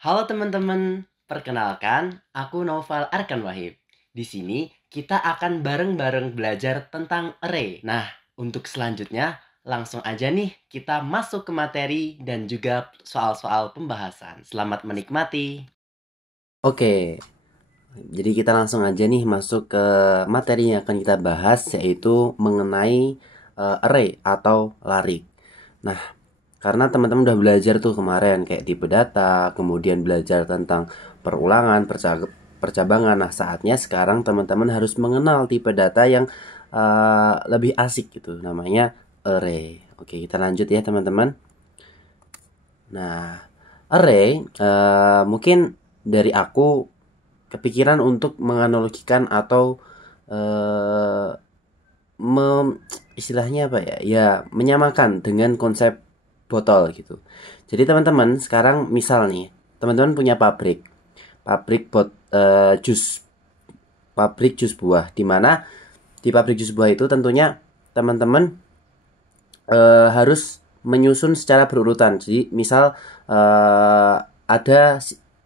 Halo teman-teman, perkenalkan aku Naufal Arkan Wahid. Di sini kita akan bareng-bareng belajar tentang array. Nah, untuk selanjutnya langsung aja nih kita masuk ke materi dan juga soal-soal pembahasan. Selamat menikmati. Oke, jadi kita langsung aja nih masuk ke materi yang akan kita bahas yaitu mengenai array atau larik. Nah, karena teman-teman udah belajar tuh kemarin kayak tipe data, kemudian belajar tentang perulangan, percabangan. Nah, saatnya sekarang teman-teman harus mengenal tipe data yang lebih asik gitu, namanya array. Oke, kita lanjut ya teman-teman. Nah, array mungkin dari aku kepikiran untuk menganalogikan atau eh, istilahnya apa ya? Ya, menyamakan dengan konsep botol gitu. Jadi teman-teman sekarang misal nih, teman-teman punya jus pabrik jus buah, di mana di pabrik jus buah itu tentunya teman-teman harus menyusun secara berurutan. Jadi misal ada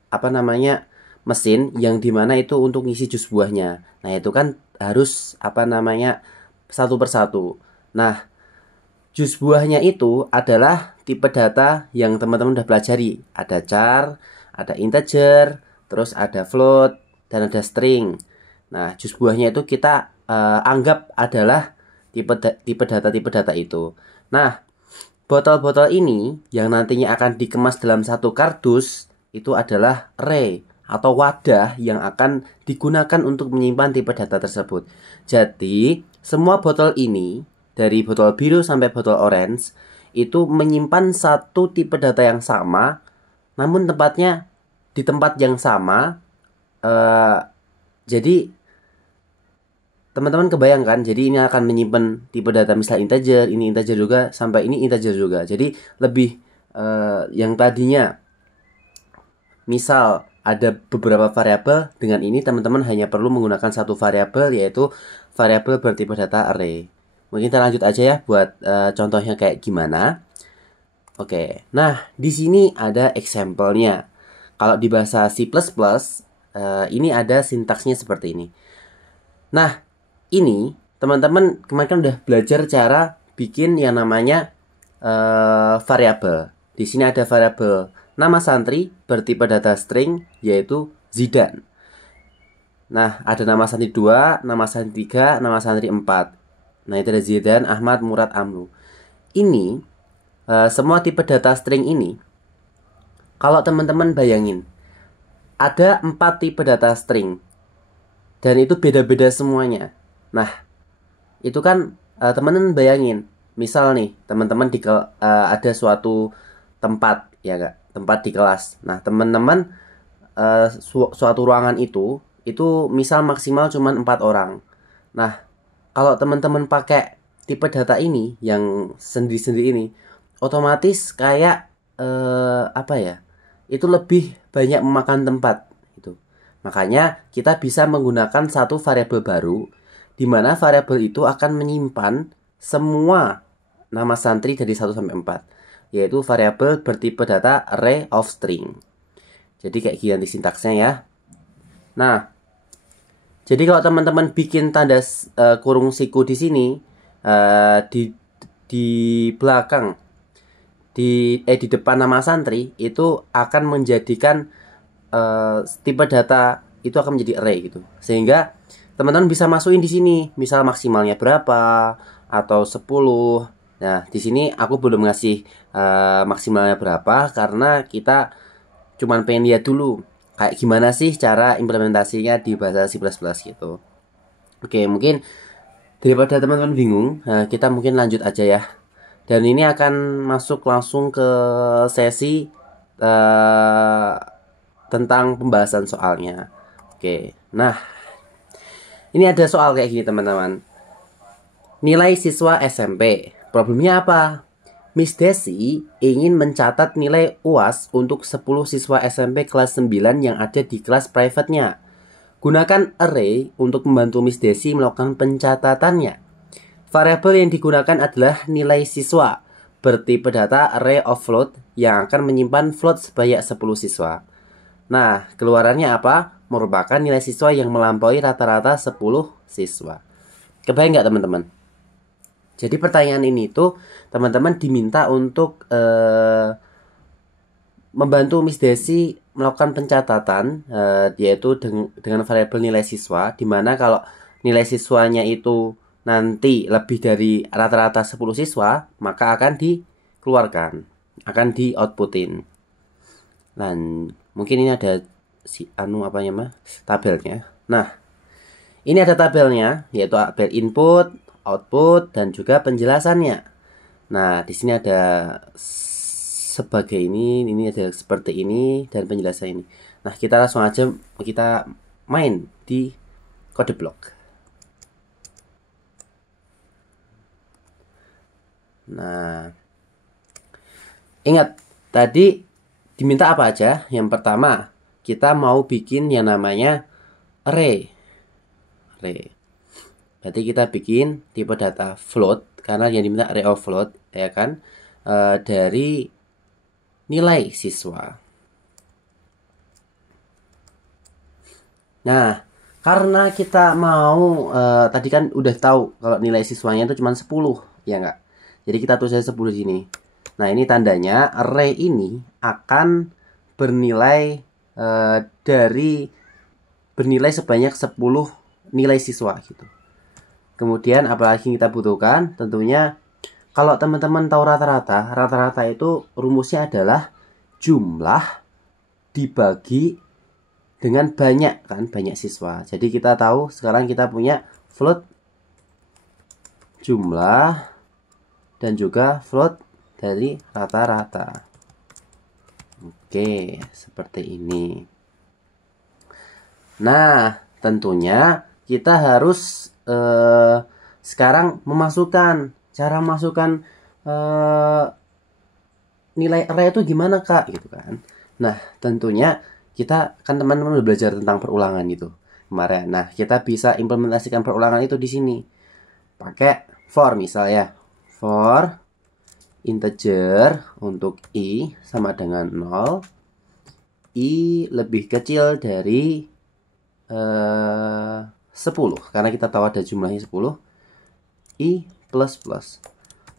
apa namanya mesin yang dimana itu untuk ngisi jus buahnya. Nah itu kan harus apa namanya satu persatu. Nah, jus buahnya itu adalah tipe data yang teman-teman udah pelajari. Ada char, ada integer, terus ada float, dan ada string. Nah, jus buahnya itu kita anggap adalah tipe data itu. Nah, botol-botol ini yang nantinya akan dikemas dalam satu kardus itu adalah array atau wadah yang akan digunakan untuk menyimpan tipe data tersebut. Jadi, semua botol ini dari botol biru sampai botol orange itu menyimpan satu tipe data yang sama, namun tempatnya di tempat yang sama. Jadi teman-teman kebayangkan, jadi ini akan menyimpan tipe data misal integer, ini integer juga, sampai ini integer juga. Jadi lebih yang tadinya misal ada beberapa variabel, dengan ini teman-teman hanya perlu menggunakan satu variabel, yaitu variabel bertipe data array. Mungkin kita lanjut aja ya buat contohnya kayak gimana. Oke, nah di sini ada example-nya. Kalau di bahasa C++, ini ada sintaksnya seperti ini. Nah, ini teman-teman kemarin kan udah belajar cara bikin yang namanya variabel. Di sini ada variabel nama santri bertipe data string yaitu Zidan. Nah, ada nama santri 2, nama santri 3, nama santri 4. Nah, itu ada Zidan, Ahmad, Murad, Amru. Ini semua tipe data string ini, kalau teman-teman bayangin, ada 4 tipe data string dan itu beda-beda semuanya. Nah, itu kan teman-teman bayangin, misal nih teman-teman ada suatu tempat ya kak, tempat di kelas. Nah, teman-teman suatu ruangan itu misal maksimal cuma 4 orang. Nah, kalau teman-teman pakai tipe data ini yang sendiri-sendiri ini, otomatis kayak apa ya? Itu lebih banyak memakan tempat itu. Makanya kita bisa menggunakan satu variabel baru di mana variabel itu akan menyimpan semua nama santri dari 1 sampai 4, yaitu variabel bertipe data array of string. Jadi kayak gini sintaksnya ya. Nah, jadi kalau teman-teman bikin tanda kurung siku di sini di belakang di depan nama santri itu akan menjadikan tipe data itu akan menjadi array gitu. Sehingga teman-teman bisa masukin di sini, misal maksimalnya berapa atau 10. Nah, di sini aku belum ngasih maksimalnya berapa karena kita cuman pengen lihat dulu kayak gimana sih cara implementasinya di bahasa C++ gitu. Oke, mungkin daripada teman-teman bingung, kita mungkin lanjut aja ya. Dan ini akan masuk langsung ke sesi tentang pembahasan soalnya. Oke, nah ini ada soal kayak gini teman-teman. Nilai siswa SMP. Problemnya apa? Miss Desi ingin mencatat nilai UAS untuk 10 siswa SMP kelas 9 yang ada di kelas private-nya. Gunakan array untuk membantu Miss Desi melakukan pencatatannya. Variabel yang digunakan adalah nilai siswa bertipe data array of float yang akan menyimpan float sebanyak 10 siswa. Nah, keluarannya apa? Merupakan nilai siswa yang melampaui rata-rata 10 siswa. Kebayang nggak teman-teman? Jadi pertanyaan ini tuh teman-teman diminta untuk membantu Miss Desi melakukan pencatatan yaitu dengan variabel nilai siswa, dimana kalau nilai siswanya itu nanti lebih dari rata-rata 10 siswa, maka akan dikeluarkan, akan di outputin. Dan mungkin ini ada tabelnya. Nah, ini ada tabelnya, yaitu tabel input, output, dan juga penjelasannya. Nah, di sini ada sebagai ini ada seperti ini, dan penjelasan ini. Nah, kita langsung aja kita main di kode blok. Nah, ingat tadi diminta apa aja? Yang pertama, kita mau bikin yang namanya array. Berarti kita bikin tipe data float, karena yang diminta array of float, ya kan, dari nilai siswa. Nah, karena kita mau tadi kan udah tahu kalau nilai siswanya itu cuma 10, ya enggak? Jadi kita tulis 10 di sini. Nah, ini tandanya array ini akan bernilai bernilai sebanyak 10 nilai siswa gitu. Kemudian apalagi kita butuhkan? Tentunya kalau teman-teman tahu rata-rata itu rumusnya adalah jumlah dibagi dengan banyak, kan, banyak siswa. Jadi kita tahu sekarang kita punya float jumlah dan juga float dari rata-rata. Oke, seperti ini. Nah, tentunya kita harus sekarang cara memasukkan nilai array itu gimana, Kak, gitu kan. Nah, tentunya kita kan teman-teman udah belajar tentang perulangan gitu kemarin. Nah, kita bisa implementasikan perulangan itu di sini. Pakai for misalnya. For integer untuk i sama dengan 0. I lebih kecil dari 10, karena kita tahu ada jumlahnya 10. I plus plus.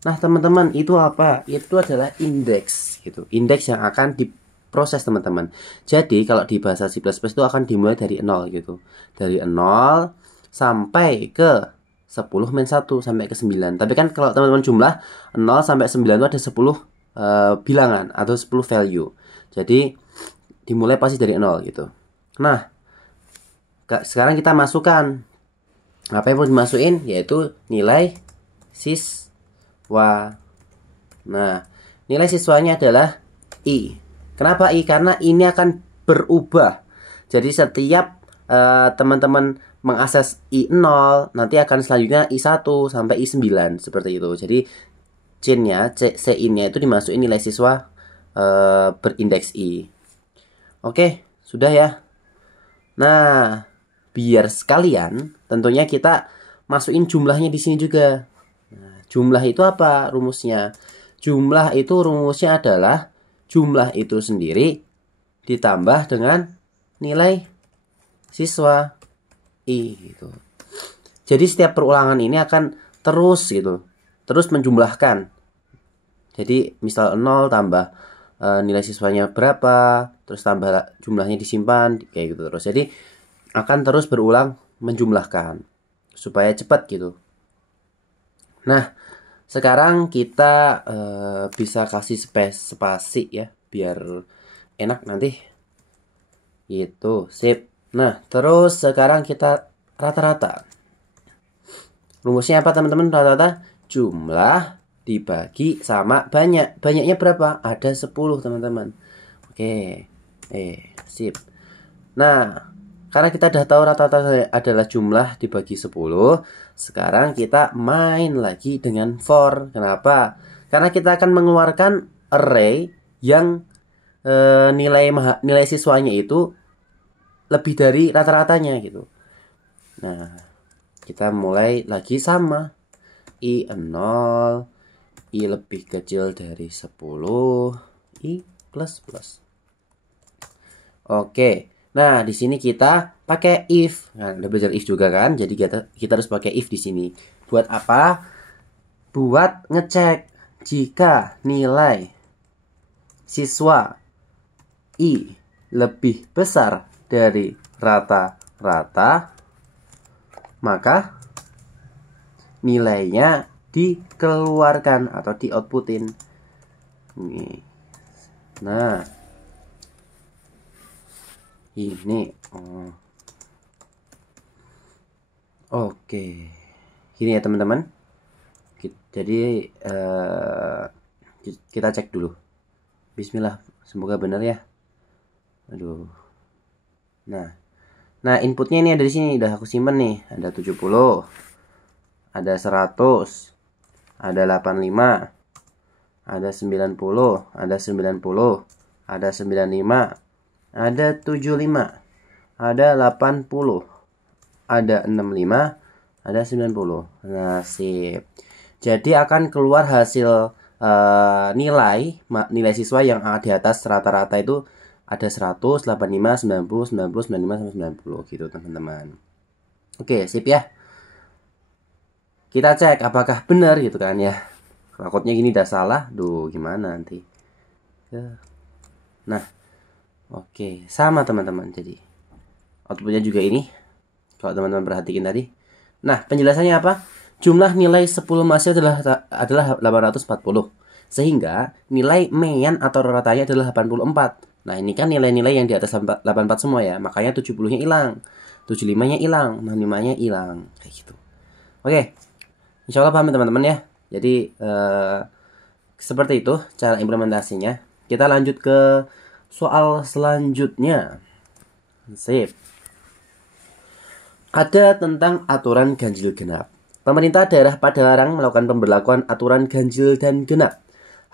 Nah, teman-teman, itu apa? Itu adalah indeks gitu. Indeks yang akan diproses, teman-teman. Jadi, kalau di bahasa C++ itu akan dimulai dari 0 gitu. Dari 0 sampai ke 10 min 1 sampai ke 9. Tapi kan kalau teman-teman jumlah 0 sampai 9 itu ada 10 bilangan atau 10 value. Jadi, dimulai pasti dari 0 gitu. Nah, sekarang kita masukkan apa yang mau dimasukin, yaitu nilai siswa. Nah, nilai siswanya adalah i. Kenapa i? Karena ini akan berubah. Jadi setiap teman-teman mengakses i0, nanti akan selanjutnya i1 sampai i9 seperti itu. Jadi chain-nya, CIN-nya itu dimasukin nilai siswa berindeks i. Oke, sudah ya. Nah, biar sekalian, tentunya kita masukin jumlahnya di sini juga. Nah, jumlah itu apa rumusnya? Jumlah itu rumusnya adalah jumlah itu sendiri ditambah dengan nilai siswa i gitu. Jadi setiap perulangan ini akan terus gitu, terus menjumlahkan. Jadi misal 0 tambah nilai siswanya berapa, terus tambah jumlahnya disimpan kayak gitu terus. Jadi akan terus berulang menjumlahkan supaya cepat gitu. Nah, sekarang kita bisa kasih spasi ya biar enak nanti. Gitu, sip. Nah, terus sekarang kita rata-rata. Rumusnya apa, teman-teman? Rata-rata jumlah dibagi sama banyak. Banyaknya berapa? Ada 10, teman-teman. Oke. Sip. Nah, karena kita udah tahu rata-rata adalah jumlah dibagi 10, sekarang kita main lagi dengan for. Kenapa? Karena kita akan mengeluarkan array yang nilai siswanya itu lebih dari rata-ratanya gitu. Nah, kita mulai lagi sama. I0, I lebih kecil dari 10, I plus plus. Oke. Nah, di sini kita pakai if. Nah, udah belajar if juga kan? Jadi kita harus pakai if di sini. Buat apa? Buat ngecek jika nilai siswa I lebih besar dari rata-rata, maka nilainya dikeluarkan atau di outputin. Nah, ini oke. Gini ya teman-teman. Jadi kita cek dulu. Bismillah, semoga benar ya. Aduh. Nah, inputnya ini ada di sini, udah aku simpen nih. Ada 70, ada 100, ada 85, ada 90, ada 90, ada 95, ada 75, ada 80, ada 65, ada 90. Nah, sip. Jadi akan keluar hasil nilai siswa yang di atas rata-rata itu ada 100, 85, 90, 90, 95 sampai 90 gitu, teman-teman. Oke, sip ya. Kita cek apakah benar gitu kan ya. Takutnya gini udah salah, duh gimana nanti. Nah, oke, sama teman-teman. Jadi outputnya juga ini. Kalau teman-teman perhatikan tadi. Nah, penjelasannya apa? Jumlah nilai 10 mahasiswa adalah 840. Sehingga nilai mean atau ratanya adalah 84. Nah, ini kan nilai-nilai yang di atas 84 semua ya. Makanya 70-nya hilang. 75-nya hilang, 65-nya hilang. Kayak gitu. Oke. Insya Allah paham teman-teman ya. Jadi seperti itu cara implementasinya. Kita lanjut ke soal selanjutnya. Sip. Ada tentang aturan ganjil genap. Pemerintah daerah Padalarang melakukan pemberlakuan aturan ganjil dan genap.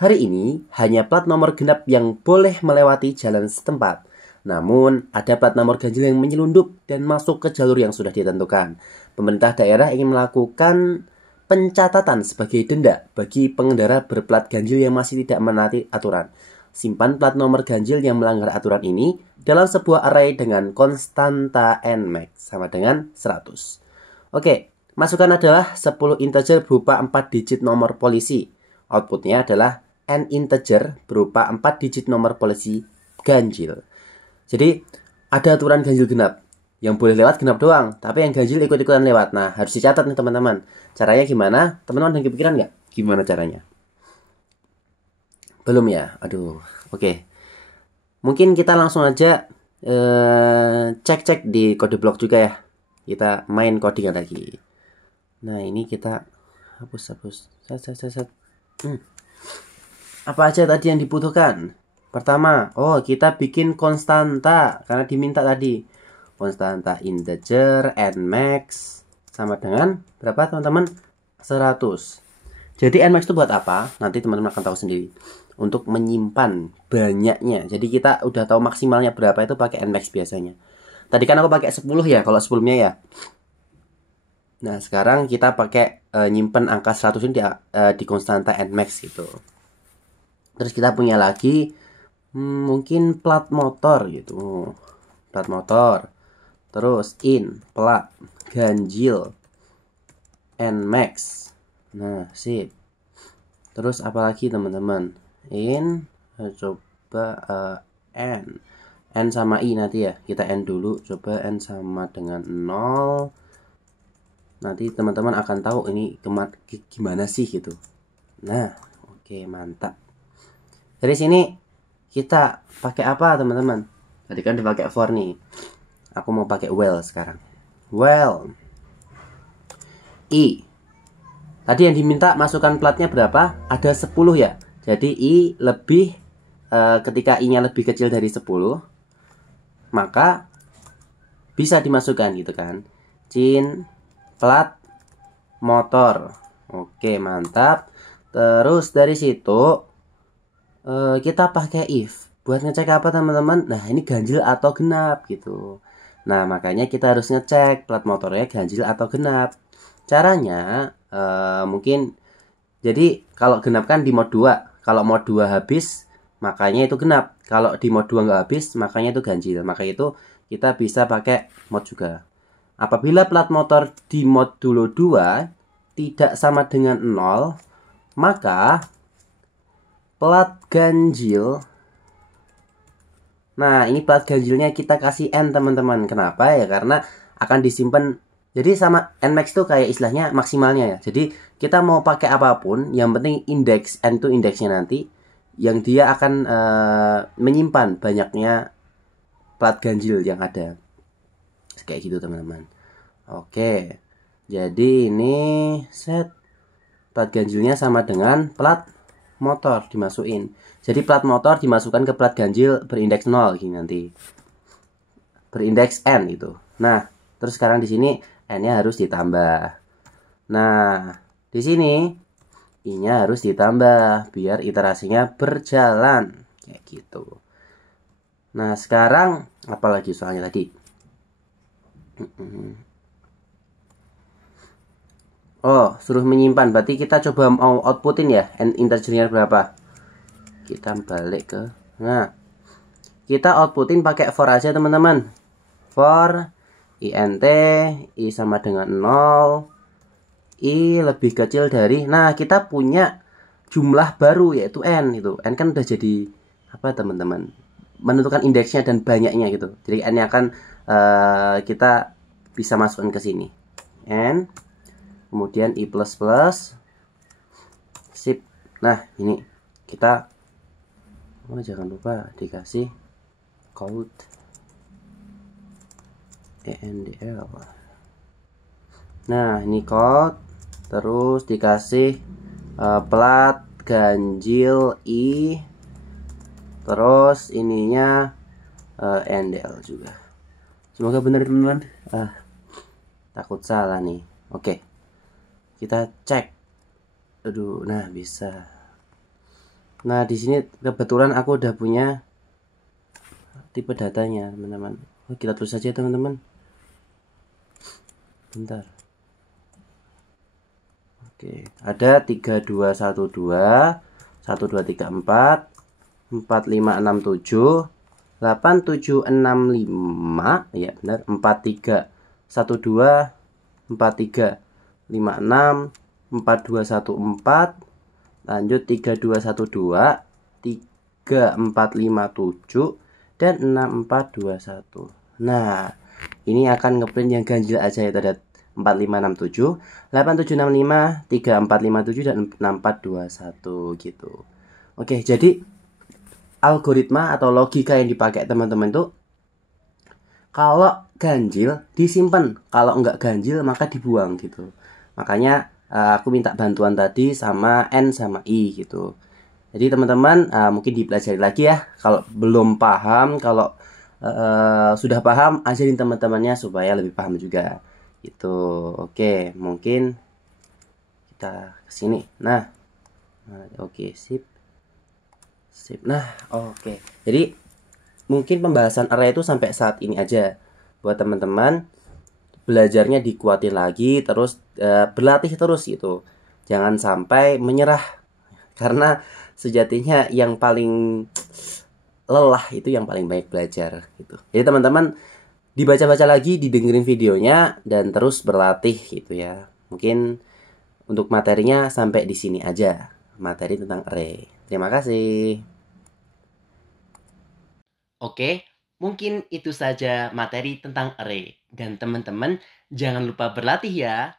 Hari ini hanya plat nomor genap yang boleh melewati jalan setempat. Namun ada plat nomor ganjil yang menyelundup dan masuk ke jalur yang sudah ditentukan. Pemerintah daerah ingin melakukan pencatatan sebagai denda bagi pengendara berplat ganjil yang masih tidak menaati aturan. Simpan plat nomor ganjil yang melanggar aturan ini dalam sebuah array dengan konstanta Nmax sama dengan 100. Oke, masukan adalah 10 integer berupa 4 digit nomor polisi. Outputnya adalah N integer berupa 4 digit nomor polisi ganjil. Jadi ada aturan ganjil genap. Yang boleh lewat genap doang, tapi yang ganjil ikut-ikutan lewat. Nah, harus dicatat nih teman-teman. Caranya gimana? Teman-teman ada kepikiran nggak? Gimana caranya? Belum ya? Aduh, oke. Mungkin kita langsung aja cek-cek di kode blok juga ya. Kita main codingan lagi. Nah, ini kita hapus. Set. Apa aja tadi yang dibutuhkan? Pertama, kita bikin konstanta karena diminta tadi. Konstanta integer Nmax sama dengan berapa teman-teman? 100. Jadi Nmax itu buat apa? Nanti teman-teman akan tahu sendiri. Untuk menyimpan banyaknya. Jadi kita udah tahu maksimalnya berapa itu pakai Nmax biasanya. Tadi kan aku pakai 10 ya kalau sebelumnya ya. Nah, sekarang kita pakai nyimpen angka 100 ini di konstanta Nmax gitu. Terus kita punya lagi mungkin plat motor gitu. Plat motor. Terus plat ganjil Nmax. Nah, sip. Terus apalagi teman-teman? Coba N sama I nanti ya. Kita N dulu. Coba N sama dengan 0. Nanti teman-teman akan tahu ini gimana sih gitu. Nah, oke, mantap. Dari sini kita pakai apa teman-teman? Tadi kan dipakai for nih. Aku mau pakai well sekarang. Well. I. Tadi yang diminta masukkan platnya berapa? Ada 10 ya. Jadi I lebih ketika I-nya lebih kecil dari 10, maka bisa dimasukkan gitu kan. Plat motor. Oke, mantap. Terus dari situ kita pakai if buat ngecek apa teman-teman? Nah, ini ganjil atau genap gitu. Nah, makanya kita harus ngecek plat motornya ganjil atau genap. Caranya mungkin jadi kalau genap kan di mod 2. Kalau mod 2 habis makanya itu genap. Kalau di mod 2 nggak habis, makanya itu ganjil. Maka itu kita bisa pakai mod juga. Apabila plat motor di mod dulu 2 tidak sama dengan 0, maka plat ganjil. Nah, ini plat ganjilnya kita kasih N, teman-teman. Kenapa? Ya karena akan disimpan. Jadi sama Nmax tuh kayak istilahnya maksimalnya ya. Jadi kita mau pakai apapun, yang penting indeks N itu indeksnya nanti yang dia akan menyimpan banyaknya plat ganjil yang ada. Kayak gitu, teman-teman. Oke. Jadi ini set plat ganjilnya sama dengan plat motor dimasukin. Jadi plat motor dimasukkan ke plat ganjil berindeks 0 gini nanti. Berindeks N itu. Nah, terus sekarang di sini N-nya harus ditambah. Nah, di sini I-nya harus ditambah biar iterasinya berjalan kayak gitu. Nah, sekarang apalagi soalnya tadi? Oh, suruh menyimpan. Berarti kita coba mau outputin ya, integernya berapa? Kita balik ke. Nah, kita outputin pakai for aja, teman-teman. For int I sama dengan 0, I lebih kecil dari. Nah, kita punya jumlah baru yaitu N itu. N kan udah jadi apa, teman-teman? Menentukan indeksnya dan banyaknya gitu. Jadi N-nya akan kita bisa masukkan ke sini. N kemudian I++. Sip. Nah, ini kita jangan lupa dikasih code ENDL. Nah, ini code, terus dikasih plat ganjil I, terus ininya NDL juga. Semoga benar, teman-teman. Takut salah nih. Oke, kita cek. Aduh, nah bisa. Nah, di sini kebetulan aku udah punya tipe datanya, teman-teman. Kita tulis saja, teman-teman. Bentar. Oke, ada 3212, 1234, 4567, 8765, ya benar, 4312, 4356, 4214, lanjut 3212, 3457, dan 6421. Nah, ini akan ngeprint yang ganjil aja ya, ada 4567, 8765, 3457, dan 6421 gitu. Oke, jadi algoritma atau logika yang dipakai teman-teman itu, kalau ganjil disimpan, kalau enggak ganjil maka dibuang gitu. Makanya aku minta bantuan tadi sama N sama I gitu. Jadi teman-teman mungkin dipelajari lagi ya. Kalau belum paham, kalau sudah paham, ajarin teman-temannya supaya lebih paham juga. Gitu. Oke, mungkin kita kesini. Nah, oke, sip. Nah, oke. Jadi mungkin pembahasan array itu sampai saat ini aja. Buat teman-teman, belajarnya dikuatin lagi, terus berlatih terus gitu. Jangan sampai menyerah. Karena sejatinya yang paling lelah itu yang paling banyak belajar gitu. Jadi teman-teman dibaca-baca lagi, didengerin videonya, dan terus berlatih gitu ya. Mungkin untuk materinya sampai di sini aja. Materi tentang array. Terima kasih. Oke, mungkin itu saja materi tentang array. Dan teman-teman jangan lupa berlatih ya.